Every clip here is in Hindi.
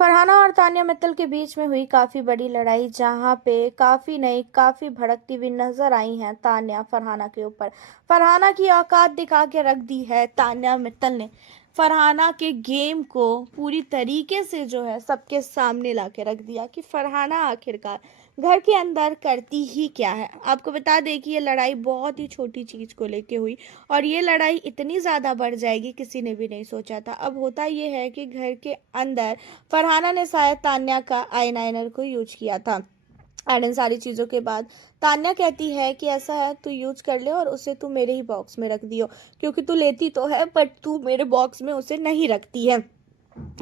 फरहाना और तान्या मित्तल के बीच में हुई काफी बड़ी लड़ाई, जहां पे काफी भड़कती हुई नजर आई हैं तान्या फरहाना के ऊपर। फरहाना की औकात दिखा के रख दी है तान्या मित्तल ने। फरहाना के गेम को पूरी तरीके से जो है सबके सामने ला के रख दिया कि फरहाना आखिरकार घर के अंदर करती ही क्या है। आपको बता दें कि ये लड़ाई बहुत ही छोटी चीज को लेके हुई और ये लड़ाई इतनी ज़्यादा बढ़ जाएगी किसी ने भी नहीं सोचा था। अब होता ये है कि घर के अंदर फरहाना ने शायद तान्या का आईलाइनर को यूज किया था एंड इन सारी चीज़ों के बाद तान्या कहती है कि ऐसा है तू यूज कर ले और उसे तू मेरे ही बॉक्स में रख दियो, क्योंकि तू लेती तो है बट तू मेरे बॉक्स में उसे नहीं रखती है।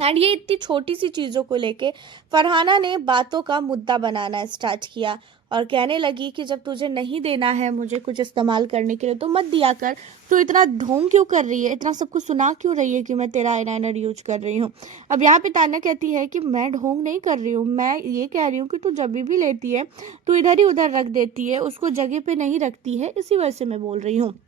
एंड ये इतनी छोटी सी चीज़ों को लेके फरहाना ने बातों का मुद्दा बनाना स्टार्ट किया और कहने लगी कि जब तुझे नहीं देना है मुझे कुछ इस्तेमाल करने के लिए तो मत दिया कर। तू इतना ढोंग क्यों कर रही है, इतना सबको सुना क्यों रही है कि मैं तेरा आईलाइनर यूज कर रही हूँ। अब यहाँ पे तान्या कहती है कि मैं ढोंग नहीं कर रही हूँ, मैं ये कह रही हूँ कि तू जब भी लेती है तू इधर ही उधर रख देती है, उसको जगह पे नहीं रखती है, इसी वजह से मैं बोल रही हूँ।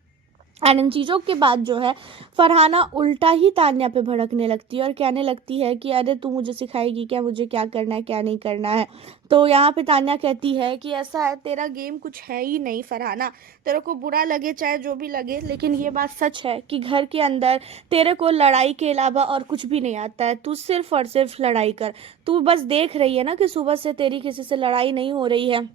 एंड इन चीज़ों के बाद जो है फरहाना उल्टा ही तान्या पे भड़कने लगती है और कहने लगती है कि अरे तू मुझे सिखाएगी क्या, मुझे क्या करना है क्या नहीं करना है। तो यहाँ पे तान्या कहती है कि ऐसा है तेरा गेम कुछ है ही नहीं फरहाना, तेरे को बुरा लगे चाहे जो भी लगे, लेकिन ये बात सच है कि घर के अंदर तेरे को लड़ाई के अलावा और कुछ भी नहीं आता है। तू सिर्फ और सिर्फ लड़ाई कर, तू बस देख रही है ना कि सुबह से तेरी किसी से लड़ाई नहीं हो रही है,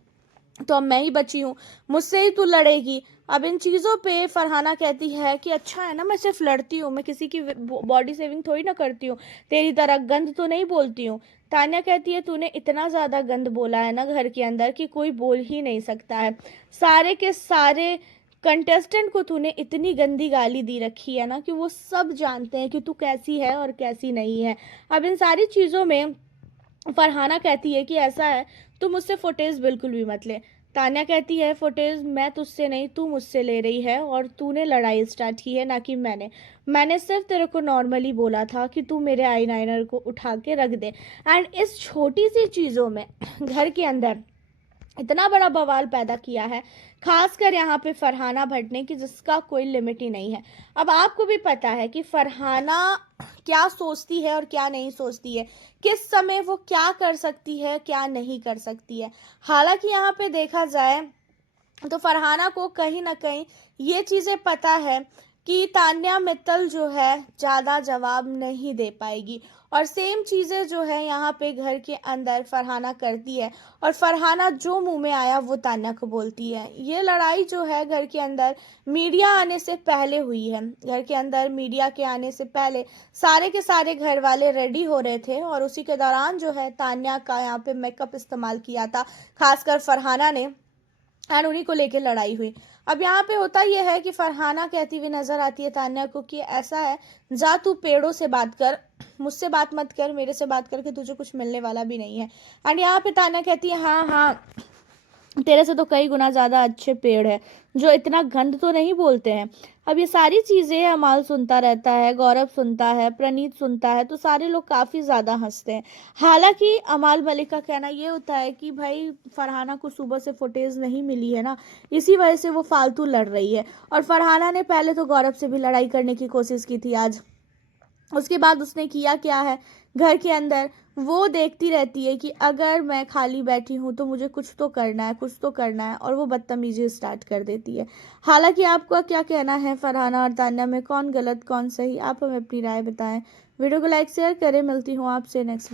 तो अब मैं ही बची हूँ, मुझसे ही तू लड़ेगी। अब इन चीज़ों पे फरहाना कहती है कि अच्छा है ना, मैं सिर्फ लड़ती हूँ, मैं किसी की बॉडी सेविंग थोड़ी ना करती हूँ, तेरी तरह गंद तो नहीं बोलती हूँ। तान्या कहती है तूने इतना ज़्यादा गंद बोला है ना घर के अंदर कि कोई बोल ही नहीं सकता है। सारे के सारे कंटेस्टेंट को तूने इतनी गंदी गाली दी रखी है ना कि वो सब जानते हैं कि तू कैसी है और कैसी नहीं है। अब इन सारी चीज़ों में फरहाना कहती है कि ऐसा है तुम मुझसे फुटेज बिल्कुल भी मत ले। तान्या कहती है फुटेज मैं तुझसे नहीं तू मुझसे ले रही है और तूने लड़ाई स्टार्ट की है ना कि मैंने सिर्फ तेरे को नॉर्मली बोला था कि तू मेरे आईलाइनर को उठा के रख दे। एंड इस छोटी सी चीज़ों में घर के अंदर इतना बड़ा बवाल पैदा किया है, खासकर यहाँ पे फरहाना भट्ट ने, कि जिसका कोई लिमिट ही नहीं है। अब आपको भी पता है कि फरहाना क्या सोचती है और क्या नहीं सोचती है, किस समय वो क्या कर सकती है क्या नहीं कर सकती है। हालांकि यहाँ पे देखा जाए तो फरहाना को कहीं ना कहीं ये चीज़ें पता है कि तान्या मित्तल जो है ज़्यादा जवाब नहीं दे पाएगी, और सेम चीज़ें जो है यहाँ पे घर के अंदर फरहाना करती है और फरहाना जो मुंह में आया वो तान्या को बोलती है। ये लड़ाई जो है घर के अंदर मीडिया आने से पहले हुई है। घर के अंदर मीडिया के आने से पहले सारे के सारे घर वाले रेडी हो रहे थे और उसी के दौरान जो है तान्या का यहाँ पे मेकअप इस्तेमाल किया था, खासकर फरहाना ने, एंड उन्हीं को लेके लड़ाई हुई। अब यहाँ पे होता यह है कि फरहाना कहती हुई नजर आती है तान्या को कि ऐसा है जा तू पेड़ों से बात कर, मुझसे बात मत कर, मेरे से बात करके तुझे कुछ मिलने वाला भी नहीं है। एंड यहाँ पे तान्या कहती है हाँ हाँ तेरे से तो कई गुना ज़्यादा अच्छे पेड़ है जो इतना गंद तो नहीं बोलते हैं। अब ये सारी चीज़ें अमाल सुनता रहता है, गौरव सुनता है, प्रणीत सुनता है, तो सारे लोग काफ़ी ज़्यादा हंसते हैं। हालांकि अमाल मलिक का कहना ये होता है कि भाई फरहाना को सुबह से फुटेज नहीं मिली है ना, इसी वजह से वो फालतू लड़ रही है। और फरहाना ने पहले तो गौरव से भी लड़ाई करने की कोशिश की थी आज, उसके बाद उसने किया क्या है घर के अंदर, वो देखती रहती है कि अगर मैं खाली बैठी हूँ तो मुझे कुछ तो करना है कुछ तो करना है, और वो बदतमीजी स्टार्ट कर देती है। हालांकि आपका क्या कहना है फरहाना और तान्या में, कौन गलत कौन सही, आप हमें अपनी राय बताएं। वीडियो को लाइक शेयर करें, मिलती हूँ आपसे नेक्स्ट